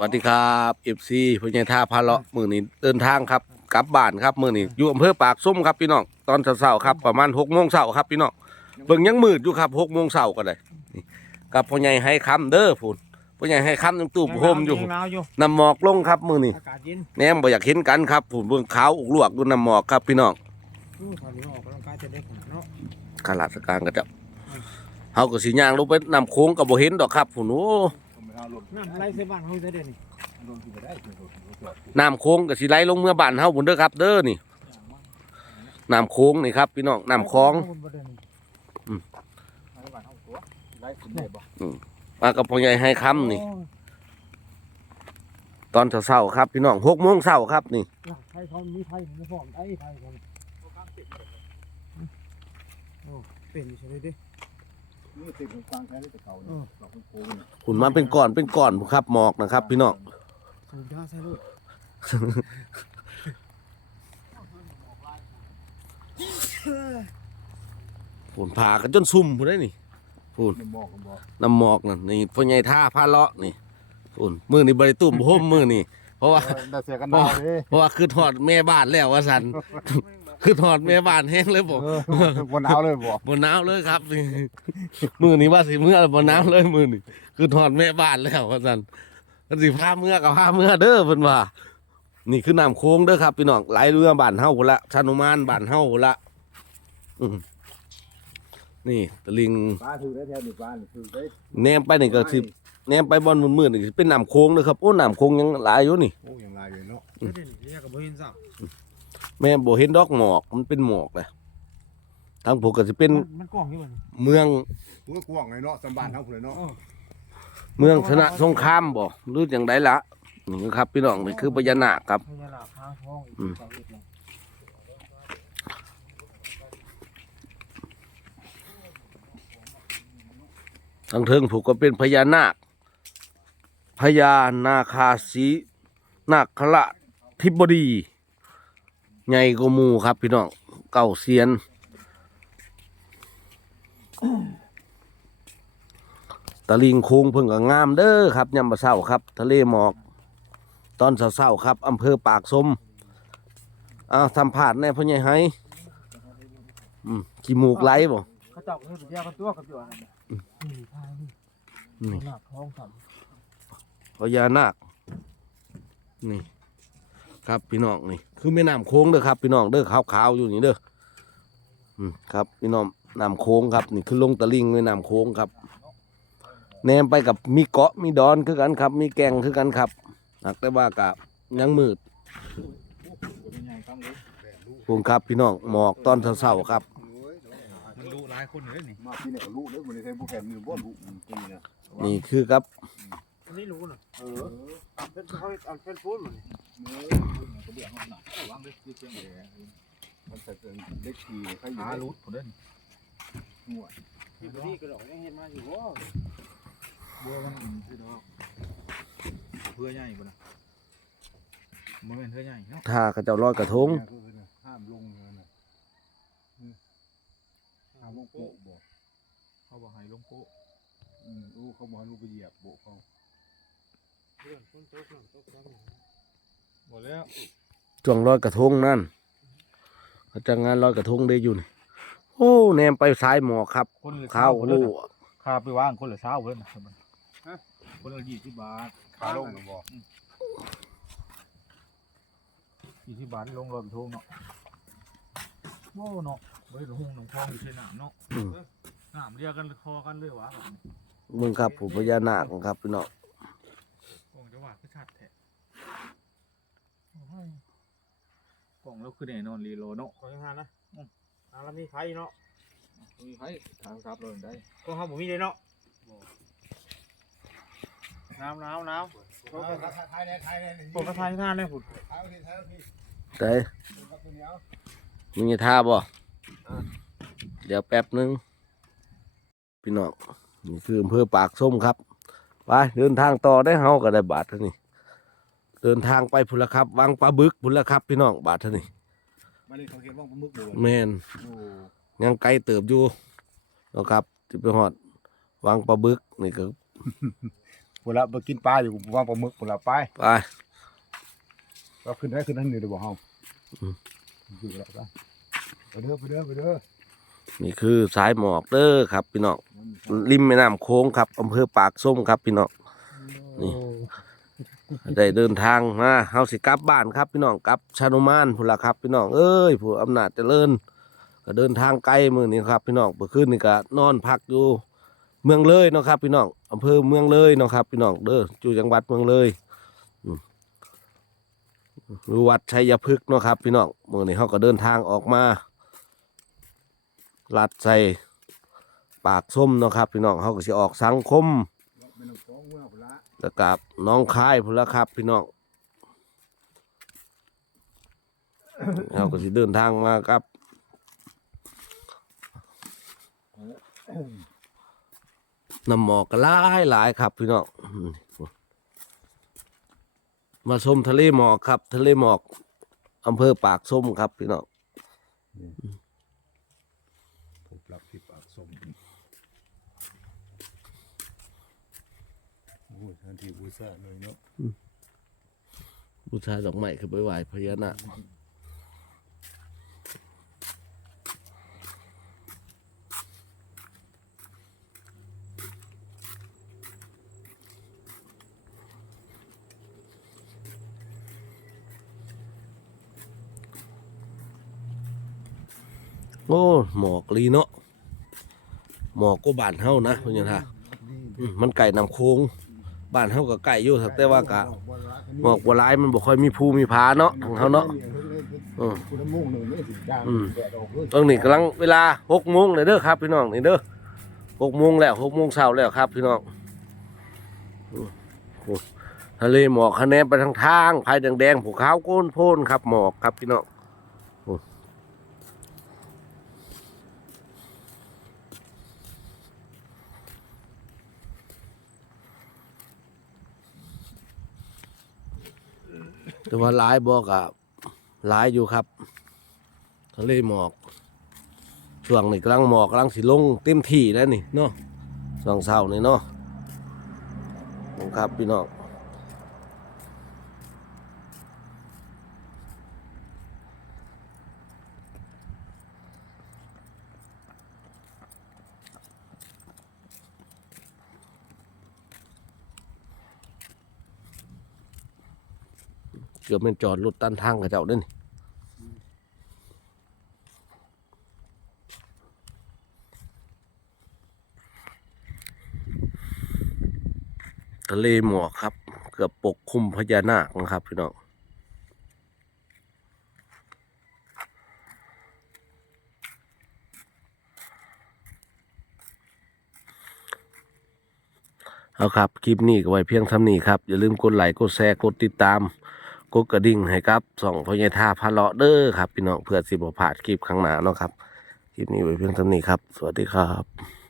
สวัสดีครับเอฟซีพญาท่าพาเลาะมือนี้เดินทางครับกลับบ้านครับมือนี้อยู่อำเภอปากส้มครับพี่น้องตอนเช้าๆครับประมาณหกโมงเช้าครับพี่น้องเบิ่งยังมืดอยู่ครับหกโมงเช้าก็ได้นี่กับพ่อใหญ่ให้คำเด้อพูนพ่อใหญ่ให้คำยังตู้โฮมอยู่ยังหนาวอยู่นำหมอกลงครับมือนี้อากาศเย็นแหนมบ่อยากเห็นกันครับพูนเบิ่งขาวอุกลวกดูนำหมอกครับพี่น้องอู้ตอนนี้ออกกำลังกายจะได้ขนาดเนาะข้าราชการก็จะเฮาก็สิย่างลงไปนำโค้งก็บ่เห็นดอกครับพูนโอ้ น้ำไหลใส่บ้านเขาจะเด่นน้ำโค้งก็สิไหลลงเมื่อบ้านเฮาพุ่นเด้อครับ เด้อนี่น้ำโค้งนี่ครับพี่น้องน้ำคลองมากับพ่อใหญ่ให้คำนี่ ตอนเช้าๆครับพี่น้องหกโมงเช้าครับนี่ไทยเขามีไทยมีฟอมไทยไทยเขาโอ้เป็นใช่ไหมดิ นี่ติดของกลางแท้ที่แต่เก่าเนี่ยดอกมันโค้งเนี่ยขุนมาเป็นก้อนเป็นก้อนครับหมอกนะครับ พี่น้องสูบยาใส่ลูกขุนพากันจนซุ่มพูนได้นี่พูนในหมอกกันบอกน้ำหมอกนั่นนี่พ่อใหญ่ท่าพาเลาะนี่พูนมือนี่บริตุ่มห่มมือนี่เพราะว่า ได้เสียกันดาวเลยเพราะว่าคือถอดแม่บ้านแล้วว่าสัน คือถอดแม่บ้านแห้งเลยบอกบนเอาเลยบอกบนน้ำเลยครับนี่มือนี่ว่าสิเมื่อบนน้ำเลยมือนี่คือถอดแม่บ้านแล้วว่าสันก็สิพาเมื่อกับพาเมื่อเด้อเพิ่นว่า นี่คือน้ำโค้งเด้อครับพี่น้องไหลเรือบ้านเฮาพุ่นละชานุมานบ้านเฮาพุ่นละอืมนี่ตะลิงปลาถือได้แถวหนึ่งปลาถือได้แนมไปนี่ก็สิแนมไปบอลมืดๆนี่สิเป็นน้ำโค้งเด้อครับโอ้น้ำโค้งยังหลายอยู่นี่โอ้ยังลายอยู่เนาะเด่นเรียกกับบ่เห็นสับ แม่บ่เห็นดอกหมอกมันเป็นหมอกเลยทางผมก็สิเป็นมันกว้างอยู่มันเมืองตัวกว้างเลยเนาะสมบัติทั้งเลยเนาะเมืองชนะสงครามบ่หรืออย่างไรละนี่ครับ พี่น้องนี่คือพญานาคครับ พญานาคทางท้องอีกอืมสองอีกแล้วทางเทิงผูกก็เป็นพญานาคพญานาคาสีนาคละทิบดี ใหญ่กว่าหมูครับพี่น้องเก่าเซียนตะลิงโค้งเพิ่งก็งามเด้อครับยามมาเศร้าครับ ทะเลหมอก ตอนเศร้าๆครับอำเภอปากสมอ้าวทำผ่านแน่พ่อใหญ่ไฮอืมขี้มูกไหลบ่เขาเจับให้เรียกกันตัวกับอยู่อันนั้นน่ะนี่ทางนี่นี่หน้าท้องสับพญานาคนี่ ครับพี่น้องนี่ คือแม่น้ำโค้งเด้อครับพี่น้องเด้อขาวๆอยู่นี่เด้ออืมครับพี่น้องน้ำโค้งครับนี่คือลงตะลิงแม่น้ำโค้งครับแนมไปกับมีเกาะมีดอนคือกันครับ มีแกงคือกันครับหากแต่ว่ากับยังมืดผมครับพี่น้องหมอกตอนเช้าๆครับมันรู้หลายคนอยู่เลยนี่มาที่เนี่ยก็รู้เลยมันในเซนบุแผ่นนี่บ่รู้ตีนะนี่คือครับ อันนี้รู้น่ะเออเป็นเขาเอาเป็นฟูนมันวางด้วยที่เชียงใหม่มันใส่เล็กทีใครอยู่หาได้รูดผมเด้นหัวที่นี่ก็ดอกยังเห็นมาอยู่ว่าบัวมันคือดอกเพื่อใหญ่บ่นะมันเป็นเพื่อใหญ่เนาะถ้าเขาเจ้าลอยกระทงห้ามลงเลยนะห้ามลงโป๊ะบอกเขาบอกให้ลงโป๊ะอืมอู้เขาบอกให้ลูกไปเหยียบโบเขา เพื่อนคนโต๊ะนั่งโต๊ะนั่งหมดแล้วช่วงลอยกระทงนั่นเขาจะงานลอยกระทงได้อยู่นี่โอ้แนมไปสายหมอกครับคนละข้าวคนโอ้ละคาไปวางคนละเช้าเลยนะคนละยี่สิบบาทขาลงนะบอกยี่สิบบาทลงรถบรรทุกเนาะโอ้เนาะไม่ได้หุ่งหนองคลองอยู่ใช่น้ำเนาะอืมน้ำเรียกกันคอกันเลยวะมึงครับผมพญานาคครับพี่น้อง กล่องจะว่าคือชัดแท้โอ้ย กล่องแล้วคือแน่นอนรีโลเนาะ ขอยังทานนะอืม อ่าแล้วมีไฟเนาะมีใครทางครับเลยได้ก็เขาผมมีเลยเนาะน้ำน้ำน้ำท้ายเลยท้ายเลยผมก็ทานทานได้ผุดท้ายเลยท้ายเลยแต่ครับตัวนี้เอามึงจะท่าบ่เดี๋ยวแป๊บนึง พี่น้องนี่คืออำเภอปากส้มครับ ไปเดินทางต่อได้เฮาก็ได้บาทเท่านี้ เดินทางไปพุ่นละครับวางปลาบึกพุ่นละครับ พี่น้องบาทเท่านี้มาเลยเขาเขียนว่าปลาหมึกโดนแมนโอ้ยังไกลเติบอยู่เนาะครับที่ไปหอดวางปลาบึกนี่ก็ผพุ่นละไปกินปลาอยู่วางปลาหมึกพุ่นละไปไปก็ขึ้นได้ขึ้นนั่นนี่เดี๋ยวบอกเฮาอืมอยู่แล้วไปไปเด้อไปเด้อไปเด้อนี่คือสายหมอกเด้อครับ พี่น้องริมแม่น้ำโค้งครับอำเภอปากส้มครับ พี่น้องนี่ ได้เดินทางมาเฮาสิกลับบ้านครับ พี่น้องกลับชานุมานพุ่นละครับ พี่น้องเอ้ยผู้อำนาจเจริญก็เดินทางไกลมือนี้ครับ พี่น้องเมื่อคืนนี่ก็นอนพักอยู่เมืองเลยเนาะครับ พี่น้องอำเภอเมืองเลยเนาะครับ พี่น้องเด้ออยู่จังหวัดเมืองเลยอยู่วัดชัยพฤกษ์เนาะครับ พี่น้องมือนี้เฮาก็เดินทางออกมาลัดใส่ปากส้มเนาะครับ พี่น้องเฮาก็สิออกสังคม แล้วกับน้องคายพุ่นละครับ พี่น้องเราก็สิเดินทางมาครับน้ำหมอกก็หลายหลายครับ พี่น้องมาชมทะเลหมอกครับ ทะเลหมอกอำเภอปากส้มครับ พี่น้อง ถูกรับที่ปากสมโอ้ย ทันทีบูชาหน่อยเนาะบูชาดอกไม้คือไปไหว้พญานาคโอ้หมอกลีเนาะหมอกก็บานเฮานะพญานาคอืมมันไก่นำโค้ง บ้านเฮาก็ไก่อยู่ครับแต่ว่ากะหมอกบัวลายมันบ่ค่อยมีภูมีผาเนาะทางเฮาเนาะ อืมคุณน้ำมูกหนึ่งไม่สิจ้างอืมแดดออกเลยตรงนี้กำลังเวลาหกโมงเลยเด้อครับพี่น้องนี่เด้อหกโมงแล้วหกโมงเช้าแล้วครับพี่น้องอืมโอ้ทะเลหมอกคะแนนไปทางทางภายแดงๆภูเขาโก้นโพนครับหมอกครับพี่น้อง แต่ว่าหลายบอกอะหลายอยู่ครับทะเลหมอกช่วงนี้กำลังหมอกกำลังสิลงเต็มที่แล้วนี่เนาะสองเช้านี่เนาะครับพี่น้อง เกือบเป็นจอดรถตันทางกับเจ้าเด้วยนี่ทะเลหมอกครับ เกือบปกคลุมพญานาคนะครับพี่น้องเอาครับ คลิปนี้ก็ไว้เพียงเท่านี้ครับ อย่าลืมกดไลค์กดแชร์กดติดตาม กดกระดิ่งให้ครับส่องพญาท่าพาเลาะเด้อครับ พี่น้องเพื่อสิบผ่าดคลิปข้างหน้าเนาะครับ คลิปนี้ไว้เพียงเท่านี้ครับ สวัสดีครับ